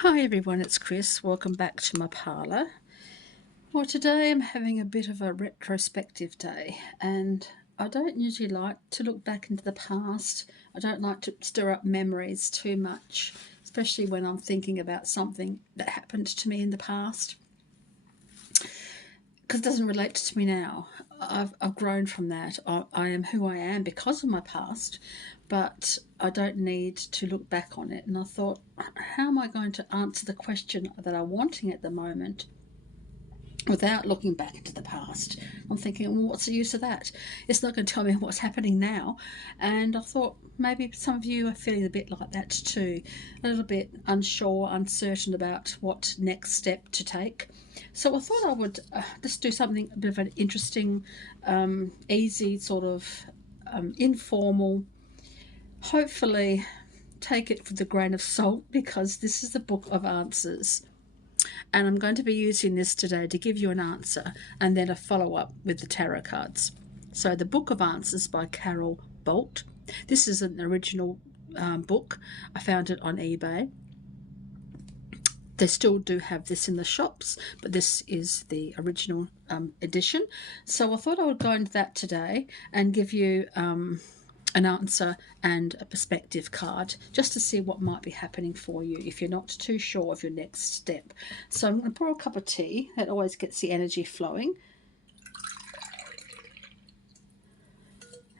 Hi everyone, it's Chris. Welcome back to my parlour. Well, today I'm having a bit of a retrospective day, and I don't usually like to look back into the past. I don't like to stir up memories too much, especially when I'm thinking about something that happened to me in the past, because it doesn't relate to me now. I've grown from that. I am who I am because of my past, but I don't need to look back on it. And I thought, how am I going to answer the question that I'm wanting at the moment without looking back into the past? I'm thinking, well, what's the use of that? It's not going to tell me what's happening now. And I thought maybe some of you are feeling a bit like that too, a little bit unsure, uncertain about what next step to take. So I thought I would just do something a bit of an interesting, easy, sort of informal, hopefully take it with a grain of salt, because this is the book of answers. And I'm going to be using this today to give you an answer and then a follow-up with the tarot cards. So the Book of Answers by Carol Bolt. This is an original book. I found it on eBay. They still do have this in the shops, but this is the original edition. So I thought I would go into that today and give you an answer and a perspective card, just to see what might be happening for you if you're not too sure of your next step. So I'm going to pour a cup of tea. That always gets the energy flowing,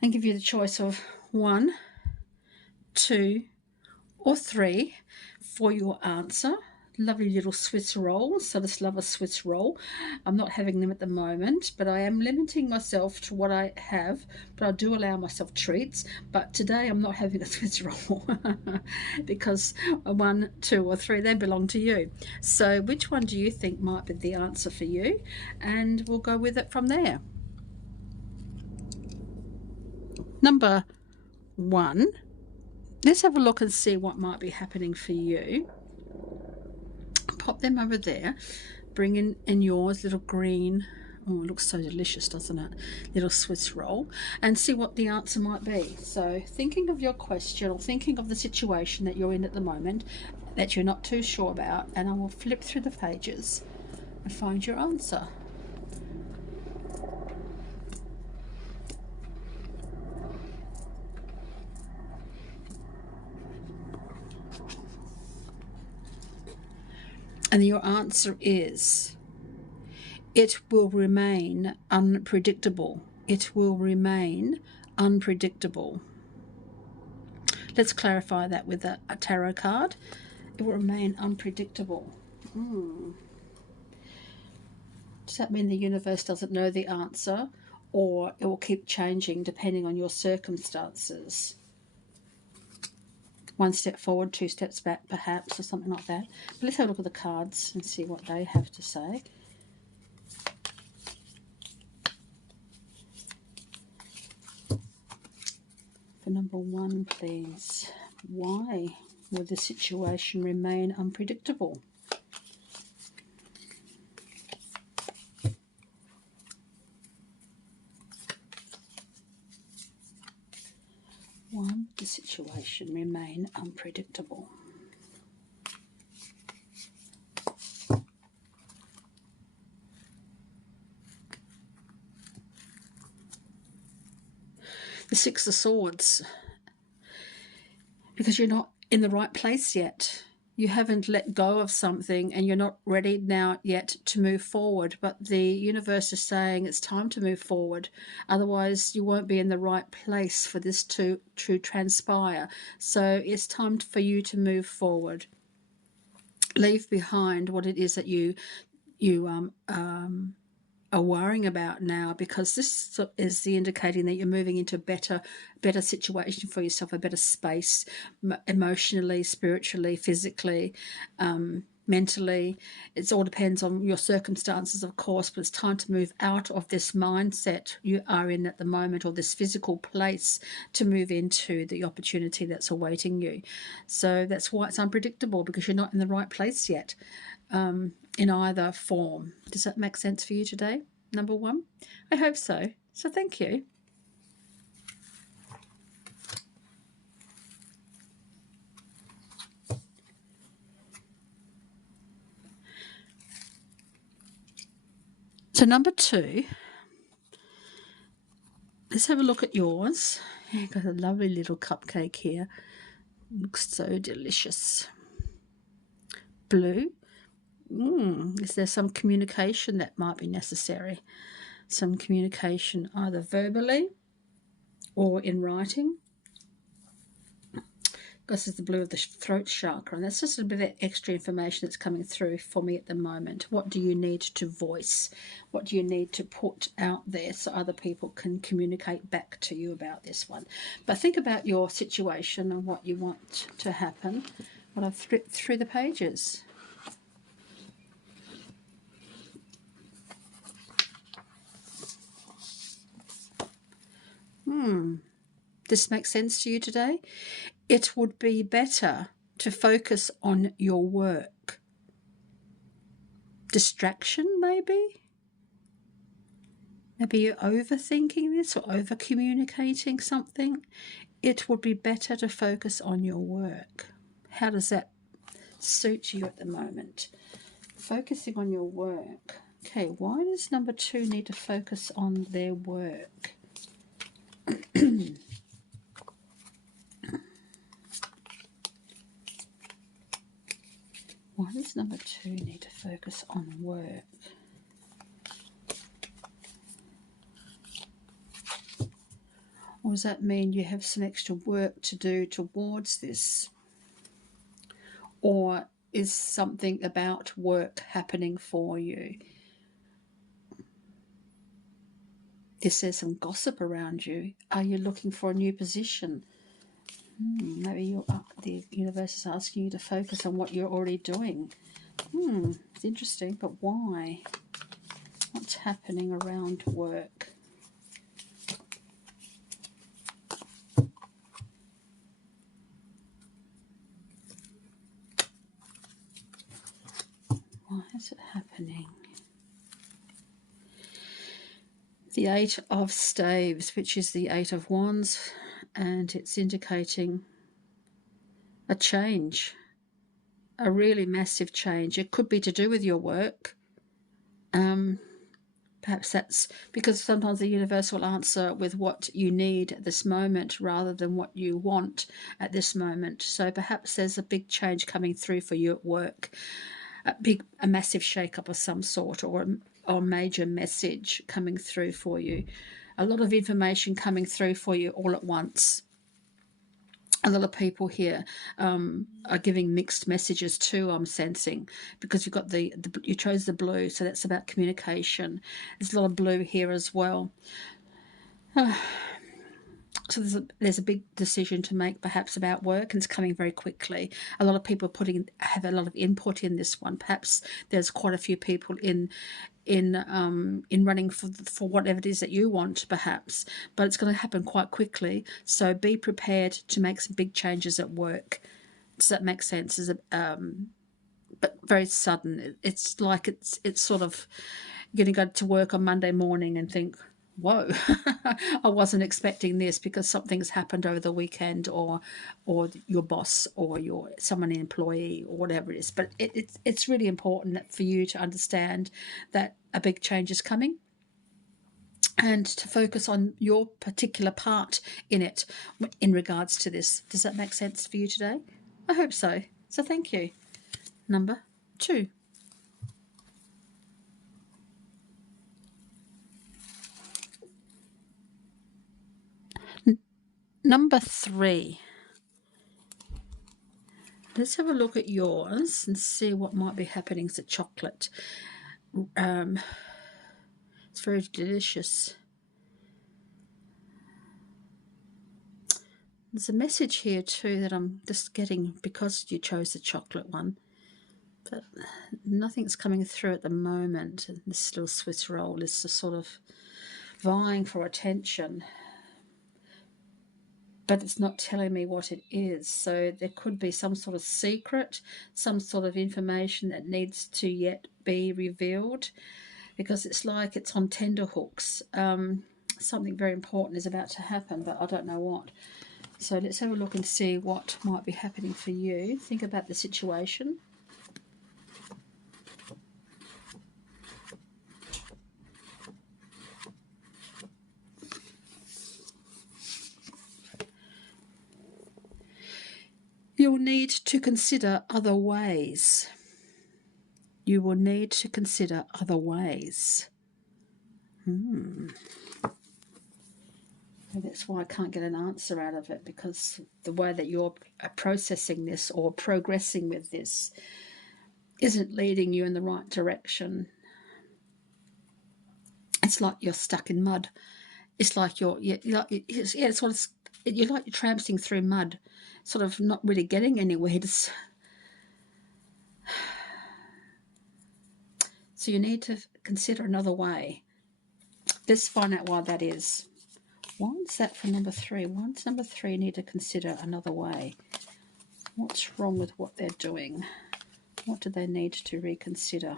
and give you the choice of 1, 2 or 3 for your answer. Lovely little Swiss rolls. So I just love a Swiss roll. I'm not having them at the moment, but I am limiting myself to what I have, but I do allow myself treats. But today I'm not having a Swiss roll because 1, 2 or 3, they belong to you. So which one do you think might be the answer for you? And we'll go with it from there. Number 1. Let's have a look and see what might be happening for you. Pop them over there. Bring in yours, little green, oh, it looks so delicious, doesn't it? Little Swiss roll, and see what the answer might be. So thinking of your question, or thinking of the situation that you're in at the moment that you're not too sure about, and I will flip through the pages and find your answer. And your answer is, it will remain unpredictable. It will remain unpredictable. Let's clarify that with a tarot card. It will remain unpredictable. Does that mean the universe doesn't know the answer, or it will keep changing depending on your circumstances? 1 step forward, 2 steps back, perhaps, or something like that. But let's have a look at the cards and see what they have to say. For number 1, please. Why will the situation remain unpredictable? One, the situation remain unpredictable. The 6 of Swords, because you're not in the right place yet. You haven't let go of something and you're not ready now yet to move forward, but the universe is saying it's time to move forward. Otherwise you won't be in the right place for this to transpire. So it's time for you to move forward. Leave behind what it is that you are worrying about now, because this is the indicating that you're moving into a better situation for yourself, a better space, emotionally, spiritually, physically, mentally. It all depends on your circumstances, of course, but it's time to move out of this mindset you are in at the moment, or this physical place, to move into the opportunity that's awaiting you. So that's why it's unpredictable, because you're not in the right place yet. In either form. Does that make sense for you today, number 1? I hope so. So thank you. So number 2, let's have a look at yours. You've got a lovely little cupcake here. Looks so delicious. Blue. Is there some communication that might be necessary? Some communication either verbally or in writing. This is the blue of the throat chakra, and that's just a bit of extra information that's coming through for me at the moment. What do you need to voice? What do you need to put out there so other people can communicate back to you about this one? But think about your situation and what you want to happen. But I've flipped through the pages. This makes sense to you today? It would be better to focus on your work. Distraction, maybe? Maybe you're overthinking this or over-communicating something. It would be better to focus on your work. How does that suit you at the moment? Focusing on your work. Okay, why does number 2 need to focus on their work? Why does number 2 need to focus on work? Or does that mean you have some extra work to do towards this? Or is something about work happening for you? Is there some gossip around you? Are you looking for a new position? Maybe the universe is asking you to focus on what you're already doing. It's interesting, but why? What's happening around work? Why is it happening? The 8 of Staves, which is the 8 of Wands, and it's indicating a change, a really massive change. It could be to do with your work. Perhaps that's because sometimes the universe will answer with what you need at this moment rather than what you want at this moment. So perhaps there's a big change coming through for you at work, a massive shake-up of some sort, or a major message coming through for you. A lot of information coming through for you all at once. A lot of people here are giving mixed messages too, I'm sensing, because you've got you chose the blue, so that's about communication. There's a lot of blue here as well. So there's a big decision to make perhaps about work, and it's coming very quickly. A lot of people have a lot of input in this one. Perhaps there's quite a few people in running for whatever it is that you want, perhaps, but it's going to happen quite quickly. So be prepared to make some big changes at work. Does that make sense? But very sudden. It's like it's sort of you're going to go to work on Monday morning and think, whoa, I wasn't expecting this because something's happened over the weekend, or your boss or someone, an employee, or whatever it is. But it's really important for you to understand that a big change is coming and to focus on your particular part in it in regards to this. Does that make sense for you today? I hope so. So thank you. Number 2. Number 3. Let's have a look at yours and see what might be happening to chocolate. It's very delicious. There's a message here too that I'm just getting because you chose the chocolate one, but nothing's coming through at the moment. And this little Swiss roll is just sort of vying for attention, but it's not telling me what it is. So there could be some sort of secret, some sort of information that needs to yet be revealed, because it's like it's on tenterhooks. Something very important is about to happen, but I don't know what. So let's have a look and see what might be happening for you. Think about the situation. You'll need to consider other ways. You will need to consider other ways. Maybe that's why I can't get an answer out of it, because the way that you're processing this or progressing with this isn't leading you in the right direction. It's like you're stuck in mud. It's like you're tramping through mud, sort of not really getting anywhere. So you need to consider another way. Let's find out why that is. Why is that for number 3? Why does number 3 need to consider another way? What's wrong with what they're doing? What do they need to reconsider?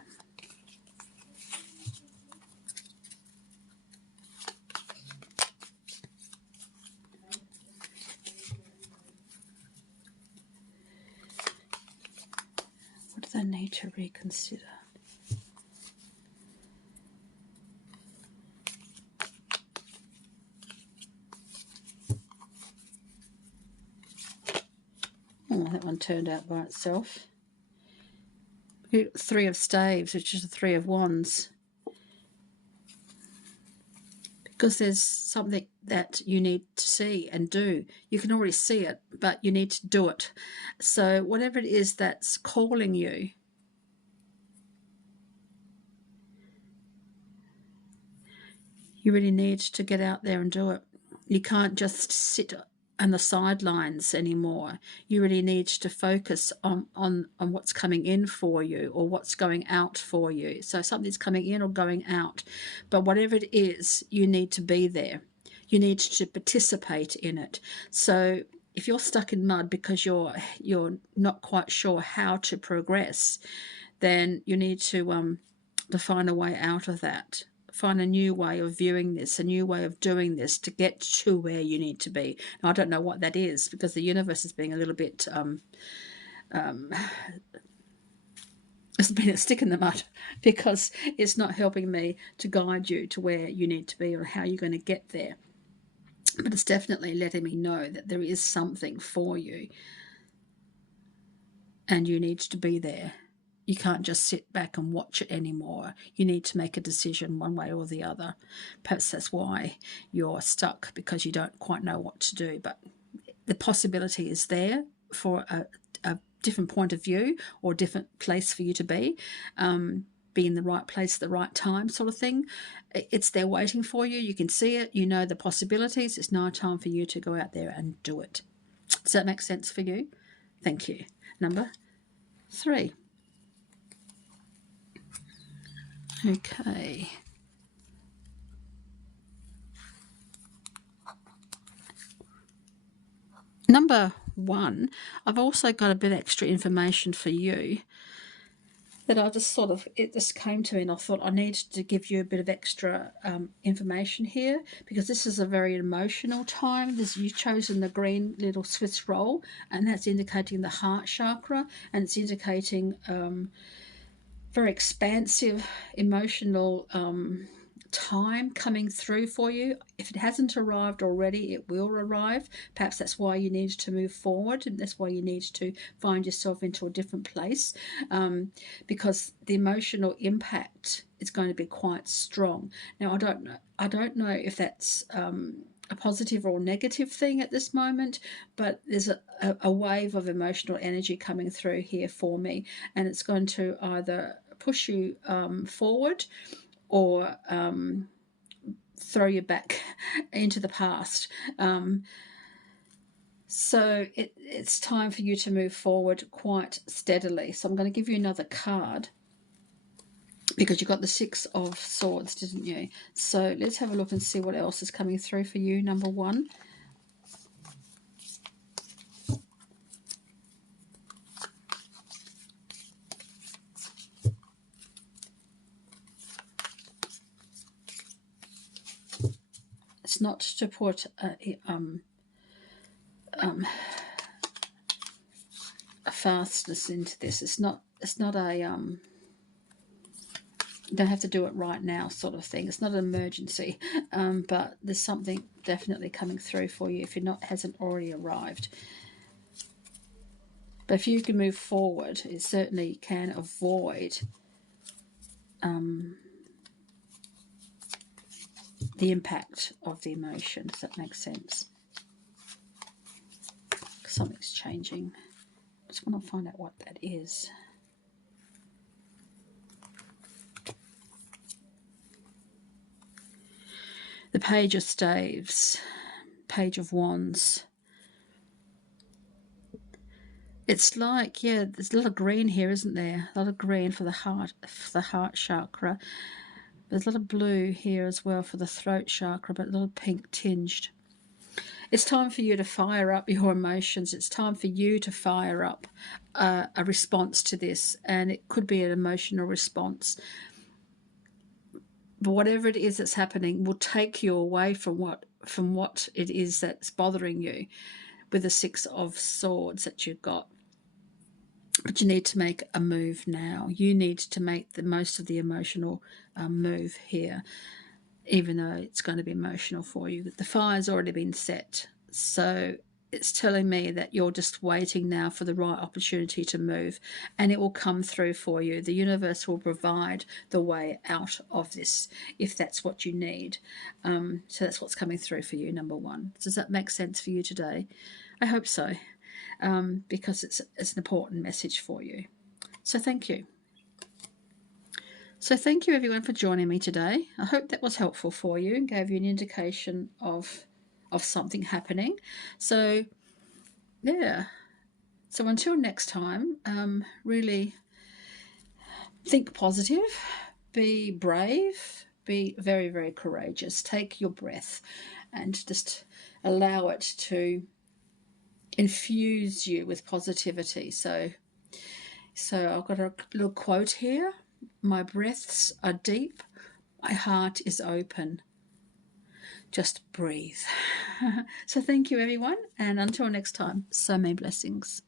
What do they need to reconsider? Oh, that one turned out by itself. 3 of Staves, which is the 3 of Wands. Because there's something that you need to see and do. You can already see it, but you need to do it. So whatever it is that's calling you, you really need to get out there and do it. You can't just sit on the sidelines anymore. You really need to focus on what's coming in for you or what's going out for you. So something's coming in or going out, but whatever it is, you need to be there. You need to participate in it. So if you're stuck in mud because you're not quite sure how to progress, then you need to find a way out of that. Find a new way of viewing this, a new way of doing this to get to where you need to be. Now, I don't know what that is, because the universe is being a little bit it's been a stick in the mud, because it's not helping me to guide you to where you need to be or how you're going to get there. But it's definitely letting me know that there is something for you and you need to be there. You can't just sit back and watch it anymore. You need to make a decision one way or the other. Perhaps that's why you're stuck, because you don't quite know what to do. But the possibility is there for a different point of view or a different place for you to be in the right place at the right time, sort of thing. It's there waiting for you. You can see it. You know the possibilities. It's now time for you to go out there and do it. Does that make sense for you? Thank you. Number 3. Okay. Number 1, I've also got a bit extra information for you that I just it just came to me, and I thought I needed to give you a bit of extra information here, because this is a very emotional time. You've chosen the green little Swiss roll, and that's indicating the heart chakra, and it's indicating very expansive emotional time coming through for you. If it hasn't arrived already, it will arrive. Perhaps that's why you need to move forward, and that's why you need to find yourself into a different place, because the emotional impact is going to be quite strong. Now, I don't know if that's a positive or negative thing at this moment, but there's a wave of emotional energy coming through here for me, and it's going to either push you forward or throw you back into the past. So it's time for you to move forward quite steadily. So I'm going to give you another card, because you got the 6 of Swords, didn't you? So let's have a look and see what else is coming through for you, number 1. It's not to put a fastness into this. It's not a you don't have to do it right now sort of thing. It's not an emergency, but there's something definitely coming through for you if it hasn't already arrived. But if you can move forward, it certainly can avoid the impact of the emotion. Does that make sense? Something's changing. I just want to find out what that is. The Page of Staves, Page of Wands. It's like, yeah, there's a lot of green here, isn't there? A lot of green for the heart chakra. There's a lot of blue here as well for the throat chakra, but a little pink tinged. It's time for you to fire up your emotions. It's time for you to fire up a response to this, and it could be an emotional response. But whatever it is that's happening will take you away from what it is that's bothering you with the Six of Swords that you've got. But you need to make a move now. You need to make the most of the emotional move here, even though it's going to be emotional for you. The fire's already been set. So it's telling me that you're just waiting now for the right opportunity to move, and it will come through for you. The universe will provide the way out of this if that's what you need. So that's what's coming through for you, number one. Does that make sense for you today? I hope so, because it's an important message for you. So thank you. So thank you everyone for joining me today. I hope that was helpful for you and gave you an indication of something happening. So yeah, so until next time, really think positive, be brave, be very, very courageous. Take your breath and just allow it to infuse you with positivity. So I've got a little quote here. My breaths are deep, my heart is open. Just breathe. So thank you everyone, and until next time, so many blessings.